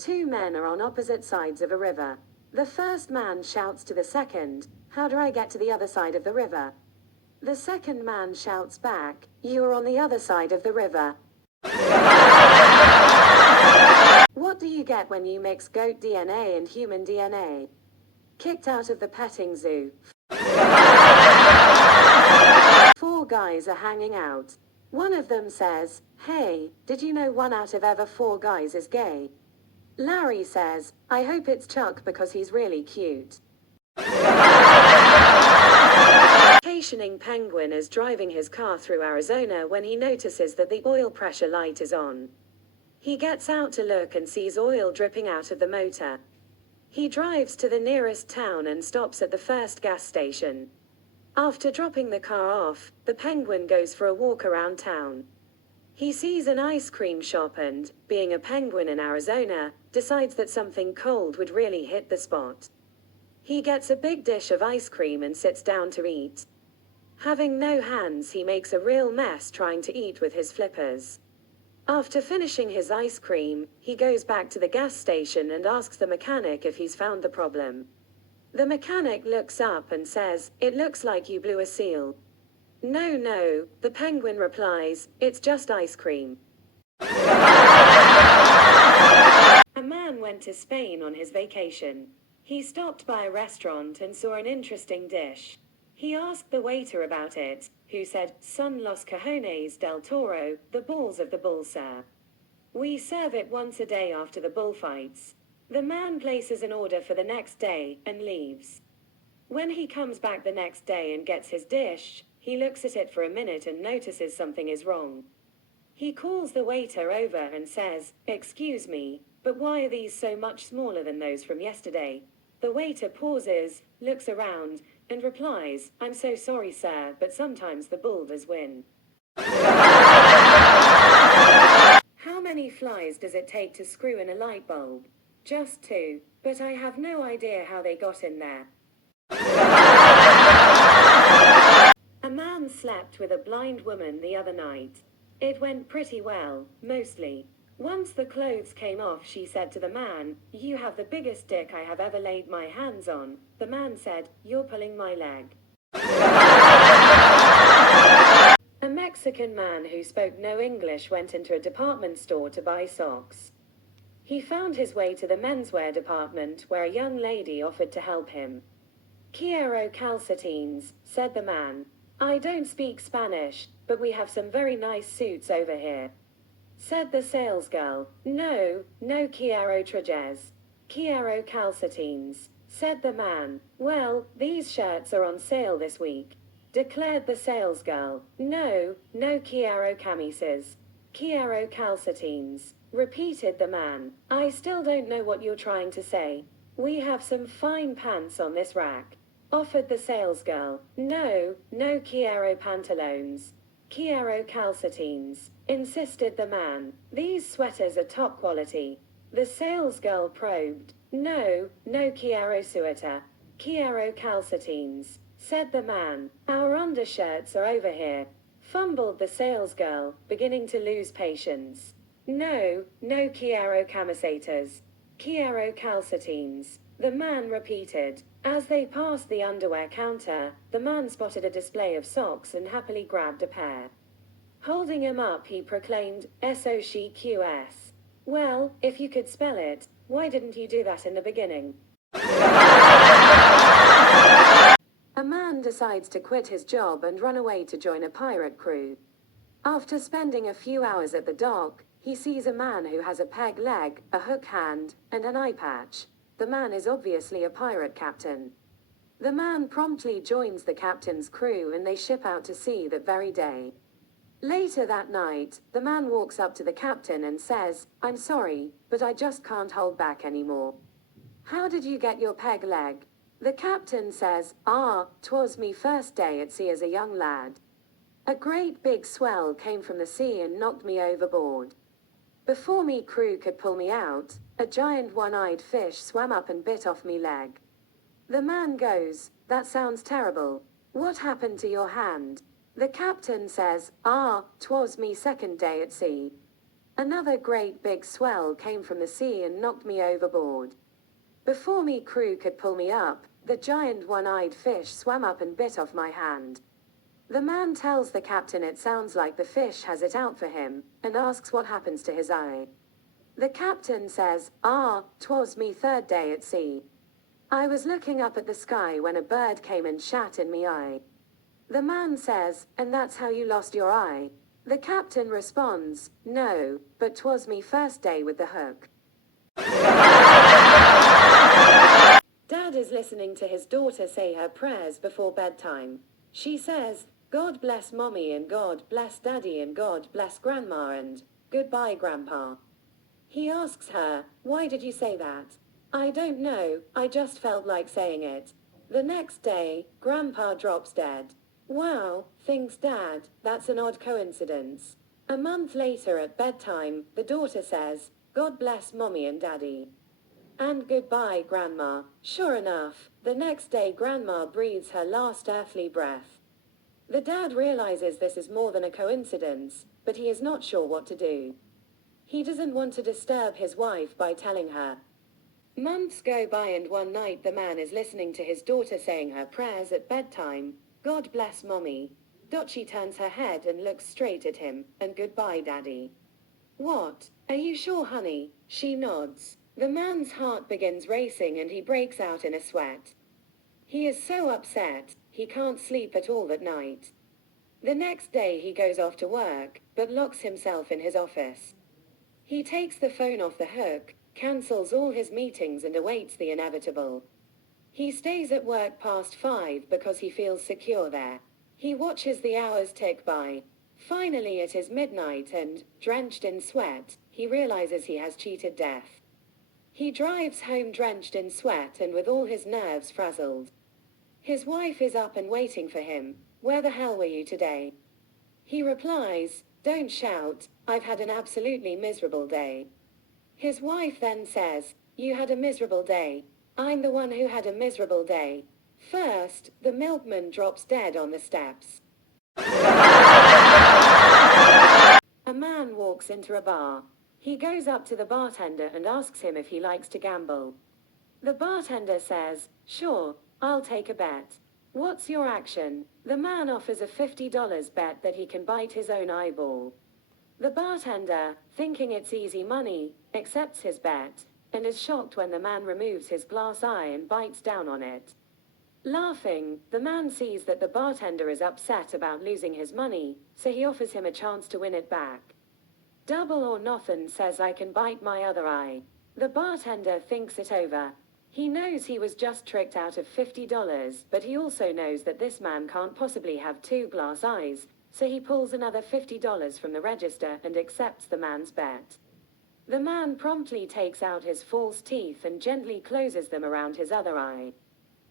Two men are on opposite sides of a river. The first man shouts to the second, "How do I get to the other side of the river?" The second man shouts back, "You are on the other side of the river." What do you get when you mix goat DNA and human DNA? Kicked out of the petting zoo. Four guys are hanging out. One of them says, "Hey, did you know 1 out of every 4 guys is gay?" Larry says, "I hope it's Chuck because he's really cute." Vacationing penguin is driving his car through Arizona when he notices that the oil pressure light is on. He gets out to look and sees oil dripping out of the motor. He drives to the nearest town and stops at the first gas station. After dropping the car off, the penguin goes for a walk around town. He sees an ice cream shop and, being a penguin in Arizona, decides that something cold would really hit the spot. He gets a big dish of ice cream and sits down to eat. Having no hands, he makes a real mess trying to eat with his flippers. After finishing his ice cream, he goes back to the gas station and asks the mechanic if he's found the problem. The mechanic looks up and says, "It looks like you blew a seal." No, the penguin replies, "It's just ice cream." A man went to Spain on his vacation. He stopped by a restaurant and saw an interesting dish. He asked the waiter about it, who said, "Son los cojones del toro, the balls of the bull, sir. We serve it once a day after the bullfights." The man places an order for the next day, and leaves. When he comes back the next day and gets his dish, he looks at it for a minute and notices something is wrong. He calls the waiter over and says, "Excuse me, but why are these so much smaller than those from yesterday?" The waiter pauses, looks around, and replies, "I'm so sorry, sir, but sometimes the bull does win." How many flies does it take to screw in a light bulb? Just 2, but I have no idea how they got in there. A man slept with a blind woman the other night. It went pretty well, mostly. Once the clothes came off, she said to the man, "You have the biggest dick I have ever laid my hands on." The man said, "You're pulling my leg." A Mexican man who spoke no English went into a department store to buy socks. He found his way to the menswear department where a young lady offered to help him. "Quiero calcetines," said the man. "I don't speak Spanish, but we have some very nice suits over here." Said the salesgirl, No quiero trajes. Quiero calcetines," said the man. "Well, these shirts are on sale this week," declared the salesgirl. No quiero camisas. Quiero calcetines," repeated the man. "I still don't know what you're trying to say." "We have some fine pants on this rack," offered the salesgirl. No quiero pantalones. Quiero calcetines," insisted the man. "These sweaters are top quality." The salesgirl probed. No quiero suéter. Quiero calcetines," said the man. "Our undershirts are over here," fumbled the salesgirl, beginning to lose patience. No quiero camisetas. Quiero calcetines," the man repeated. As they passed the underwear counter, the man spotted a display of socks and happily grabbed a pair. Holding him up, he proclaimed, "SOCQS. Well, if you could spell it, why didn't you do that in the beginning?" A man decides to quit his job and run away to join a pirate crew. After spending a few hours at the dock, he sees a man who has a peg leg, a hook hand, and an eye patch. The man is obviously a pirate captain. The man promptly joins the captain's crew and they ship out to sea that very day. Later that night, the man walks up to the captain and says, "I'm sorry, but I just can't hold back anymore." "How did you get your peg leg?" The captain says, "'Twas me first day at sea as a young lad. A great big swell came from the sea and knocked me overboard. Before me crew could pull me out, a giant one-eyed fish swam up and bit off me leg." The man goes, "That sounds terrible. What happened to your hand?" The captain says, "'Twas me second day at sea. Another great big swell came from the sea and knocked me overboard. Before me crew could pull me up, the giant one-eyed fish swam up and bit off my hand. The man tells the captain it sounds like the fish has it out for him, and asks what happens to his eye. The captain says, "'Twas me third day at sea. I was looking up at the sky when a bird came and shat in me eye." The man says, "And that's how you lost your eye?" The captain responds, "No, but 'twas me first day with the hook." Dad is listening to his daughter say her prayers before bedtime. She says, "God bless Mommy and God bless Daddy and God bless Grandma and goodbye Grandpa." He asks her, "Why did you say that?" "I don't know, I just felt like saying it." The next day, Grandpa drops dead. "Wow," thinks Dad, "that's an odd coincidence." A month later at bedtime, the daughter says, "God bless Mommy and Daddy. And goodbye Grandma." Sure enough, the next day Grandma breathes her last earthly breath. The dad realizes this is more than a coincidence, but he is not sure what to do. He doesn't want to disturb his wife by telling her. Months go by and one night the man is listening to his daughter saying her prayers at bedtime. "God bless Mommy." She turns her head and looks straight at him, and "Goodbye Daddy." "What? Are you sure honey?" She nods. The man's heart begins racing and he breaks out in a sweat. He is so upset, he can't sleep at all that night. The next day he goes off to work, but locks himself in his office. He takes the phone off the hook, cancels all his meetings and awaits the inevitable. He stays at work past 5 because he feels secure there. He watches the hours tick by. Finally it is midnight and, drenched in sweat, he realizes he has cheated death. He drives home drenched in sweat and with all his nerves frazzled. His wife is up and waiting for him. "Where the hell were you today?" He replies, "Don't shout, I've had an absolutely miserable day." His wife then says, "You had a miserable day. I'm the one who had a miserable day." First, the milkman drops dead on the steps. A man walks into a bar. He goes up to the bartender and asks him if he likes to gamble. The bartender says, "Sure, I'll take a bet." "What's your action?" The man offers a $50 bet that he can bite his own eyeball. The bartender, thinking it's easy money, accepts his bet, and is shocked when the man removes his glass eye and bites down on it. Laughing, the man sees that the bartender is upset about losing his money, so he offers him a chance to win it back. "Double or nothing," says, "I can bite my other eye." The bartender thinks it over. He knows he was just tricked out of $50, but he also knows that this man can't possibly have two glass eyes, so he pulls another $50 from the register and accepts the man's bet. The man promptly takes out his false teeth and gently closes them around his other eye.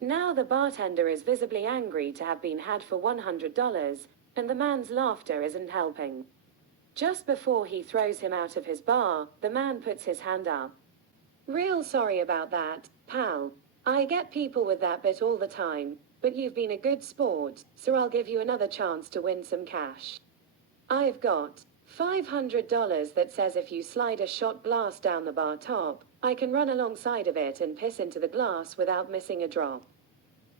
Now the bartender is visibly angry to have been had for $100, and the man's laughter isn't helping. Just before he throws him out of his bar, the man puts his hand up. "Real sorry about that, pal. I get people with that bit all the time, but you've been a good sport, so I'll give you another chance to win some cash. I've got $500 that says if you slide a shot glass down the bar top, I can run alongside of it and piss into the glass without missing a drop.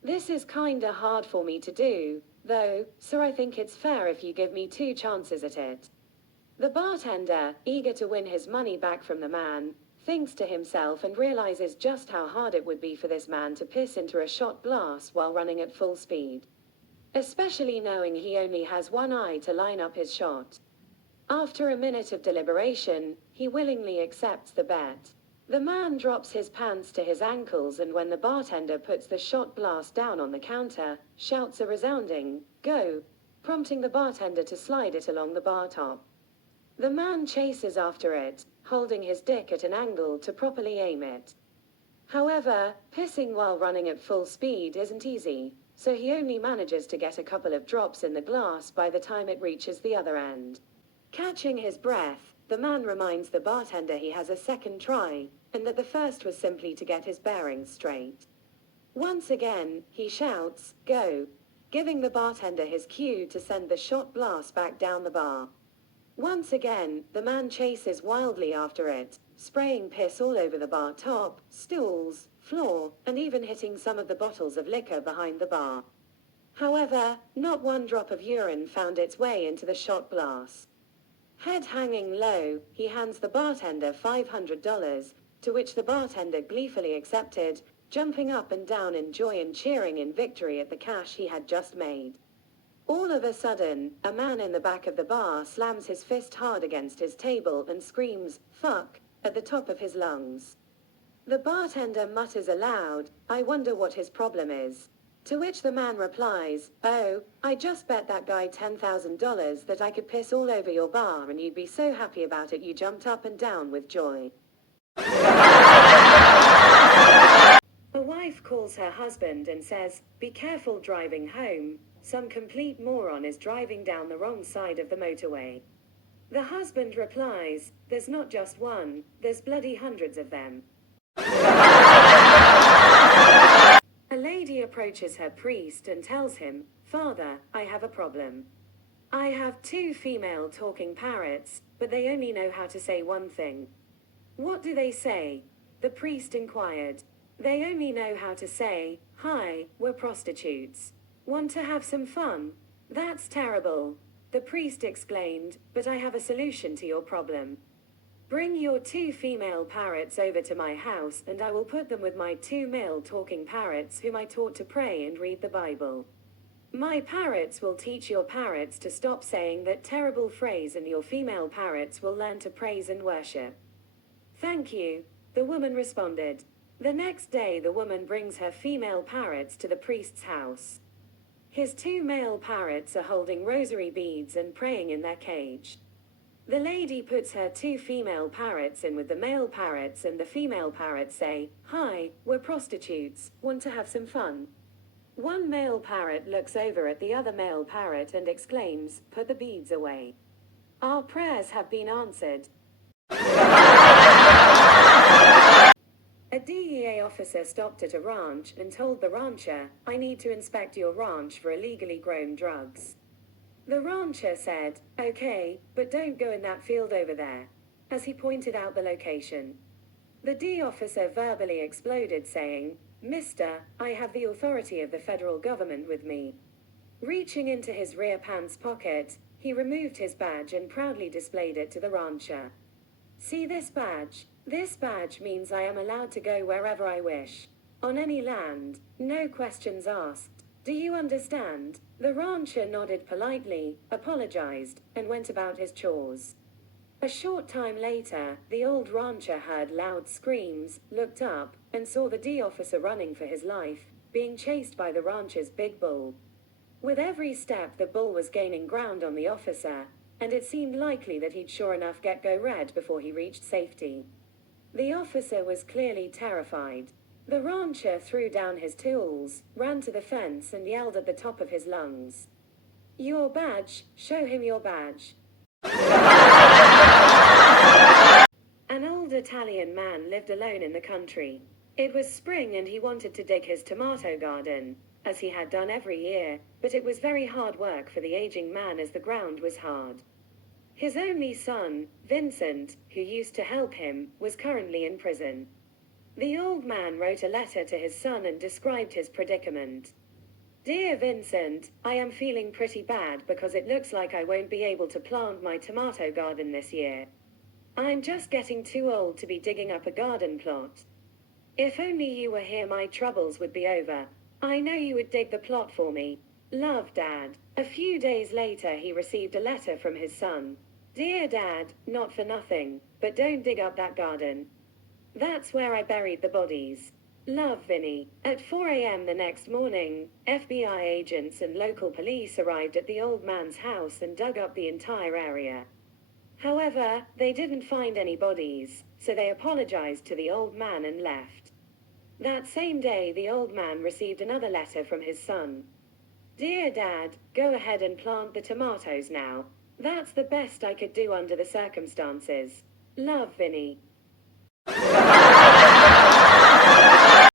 This is kinda hard for me to do, though, so I think it's fair if you give me 2 chances at it." The bartender, eager to win his money back from the man, thinks to himself and realizes just how hard it would be for this man to piss into a shot glass while running at full speed. Especially knowing he only has one eye to line up his shot. After a minute of deliberation, he willingly accepts the bet. The man drops his pants to his ankles and when the bartender puts the shot glass down on the counter, shouts a resounding, "Go!" prompting the bartender to slide it along the bar top. The man chases after it, holding his dick at an angle to properly aim it. However, pissing while running at full speed isn't easy, so he only manages to get a couple of drops in the glass by the time it reaches the other end. Catching his breath, the man reminds the bartender he has a second try, and that the first was simply to get his bearings straight. Once again, he shouts, "Go!" giving the bartender his cue to send the shot glass back down the bar. Once again, the man chases wildly after it, spraying piss all over the bar top, stools, floor, and even hitting some of the bottles of liquor behind the bar. However, not one drop of urine found its way into the shot glass. Head hanging low, he hands the bartender $500, to which the bartender gleefully accepted, jumping up and down in joy and cheering in victory at the cash he had just made. All of a sudden, a man in the back of the bar slams his fist hard against his table and screams, "Fuck," at the top of his lungs. The bartender mutters aloud, "I wonder what his problem is." To which the man replies, "Oh, I just bet that guy $10,000 that I could piss all over your bar and you'd be so happy about it you jumped up and down with joy." A wife calls her husband and says, "Be careful driving home. Some complete moron is driving down the wrong side of the motorway." The husband replies, "There's not just one, there's bloody hundreds of them." A lady approaches her priest and tells him, "Father, I have a problem. I have 2 female talking parrots, but they only know how to say one thing." "What do they say?" the priest inquired. "They only know how to say, 'Hi, we're prostitutes. Want to have some fun?'" "That's terrible," the priest exclaimed, "but I have a solution to your problem. Bring your 2 female parrots over to my house and I will put them with my 2 male talking parrots whom I taught to pray and read the Bible. My parrots will teach your parrots to stop saying that terrible phrase and your female parrots will learn to praise and worship." "Thank you," the woman responded. The next day the woman brings her female parrots to the priest's house. His 2 male parrots are holding rosary beads and praying in their cage. The lady puts her 2 female parrots in with the male parrots and the female parrots say, "Hi, we're prostitutes, want to have some fun?" One male parrot looks over at the other male parrot and exclaims, "Put the beads away. Our prayers have been answered." A DEA officer stopped at a ranch and told the rancher, "I need to inspect your ranch for illegally grown drugs." The rancher said, "Okay, but don't go in that field over there," as he pointed out the location. The D officer verbally exploded saying, "Mister, I have the authority of the federal government with me." Reaching into his rear pants pocket, he removed his badge and proudly displayed it to the rancher. "See this badge? This badge means I am allowed to go wherever I wish. On any land, no questions asked. Do you understand?" The rancher nodded politely, apologized, and went about his chores. A short time later, the old rancher heard loud screams, looked up, and saw the D officer running for his life, being chased by the rancher's big bull. With every step the bull was gaining ground on the officer, and it seemed likely that he'd sure enough get go red before he reached safety. The officer was clearly terrified. The rancher threw down his tools, ran to the fence and yelled at the top of his lungs, "Your badge, show him your badge." An old Italian man lived alone in the country. It was spring and he wanted to dig his tomato garden, as he had done every year, but it was very hard work for the aging man as the ground was hard. His only son, Vincent, who used to help him, was currently in prison. The old man wrote a letter to his son and described his predicament. "Dear Vincent, I am feeling pretty bad because it looks like I won't be able to plant my tomato garden this year. I'm just getting too old to be digging up a garden plot. If only you were here my troubles would be over. I know you would dig the plot for me. Love, Dad." A few days later he received a letter from his son. "Dear Dad, not for nothing, but don't dig up that garden. That's where I buried the bodies. Love, Vinny." At 4 a.m. the next morning, FBI agents and local police arrived at the old man's house and dug up the entire area. However, they didn't find any bodies, so they apologized to the old man and left. That same day the old man received another letter from his son. "Dear Dad, go ahead and plant the tomatoes now. That's the best I could do under the circumstances. Love, Vinny."